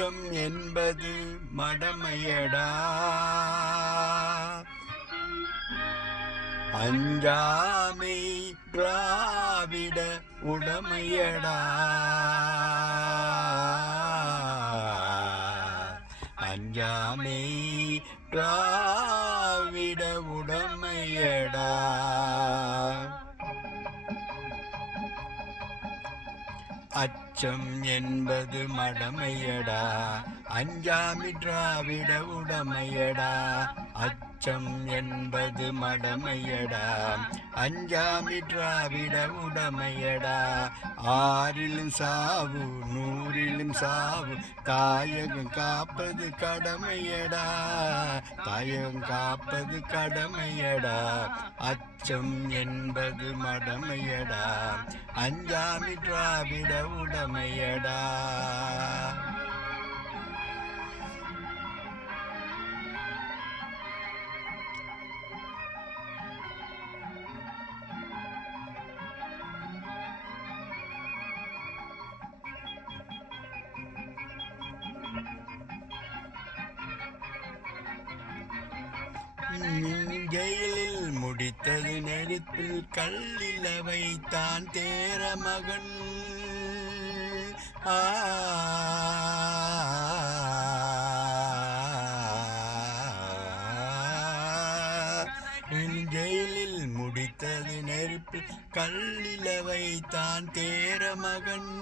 அச்சம் என்பது மடமையடா, அஞ்சாமை திராவிட உடமையடா, அஞ்சாமை திராவிட உடமையடா. அச்சம் என்பது மடமையடா, அஞ்சாமி திராவிட உடமையடா. அச்சம் என்பது மடமையடா, அஞ்சாமி திராவிட உடமையடா. ஆறிலும் சாவு நூறிலும் சாவு, தாயகம் காப்பது கடமையடா, தாயகம் காப்பது கடமையடா. அச்சம் என்பது மடமையடா, அஞ்சாமி திராவிட உடமையடா. ஜெயிலில் முடித்தது நெருப்பில் கல்லில வைத்தான் தேர மகன். ஜெயிலில் முடித்தது நெருப்பில் கல்லில வைத்தான் தேர மகன்.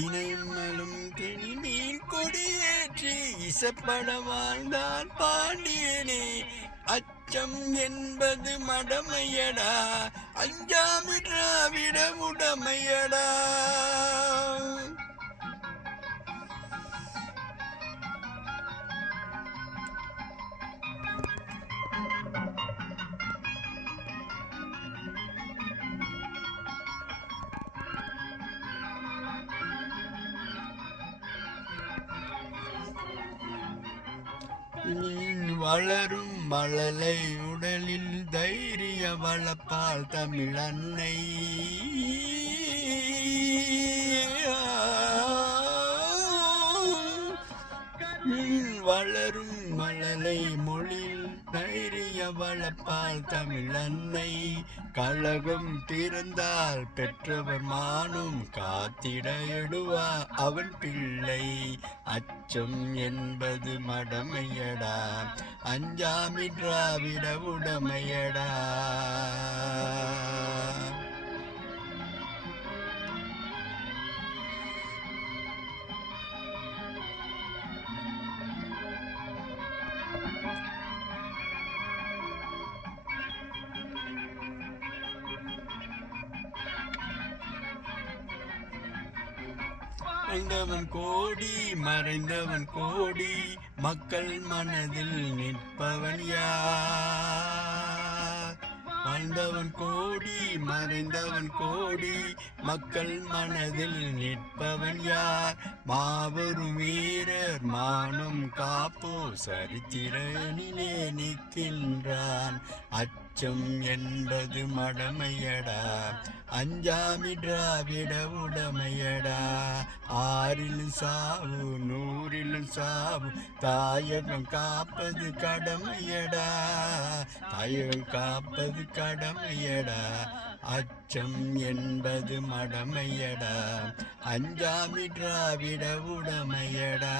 இணைமலும் திணிமீன் கொடியேற்றி இசப்பட வாழ்ந்தான் பாண்டியனே. அச்சம் என்பது மடமையடா, அஞ்சாமி திராவிட உடமையடா. வளரும் மழலை உடலில் தைரிய வளப்பால் தமிழன்னை. வளரும் மழலை மொழில் தைரிய வளப்பால் தமிழன்னை. கழகம் பிறந்தால் பெற்றவர் மானும் காத்திட எடுவா அவன் பிள்ளை. அச்சம் என்பது மடமையடா, அஞ்சாமி திராவிட உடமையடா. வாழ்ந்தவன் கோடி மறைந்தவன் கோடி, மக்கள் மனதில் நிற்பவன் யார்? வாழ்ந்தவன் கோடி மறைந்தவன் கோடி, மக்கள் மனதில் நிற்பவன் யார்? மாபெரும் வீரர் மானம் காப்போ சரித்திரனிலே நிற்கின்றான். அச்சம் என்பது மடமையடா, அஞ்சாமி திராவிட உடமையடா. ஆறிலும் சாவு நூறிலும் சாவு, தாயகம் காப்பது கடமையடா, தாயகம் காப்பது கடமையடா. அச்சம் என்பது மடமையடா, அஞ்சாமி திராவிட உடமையடா.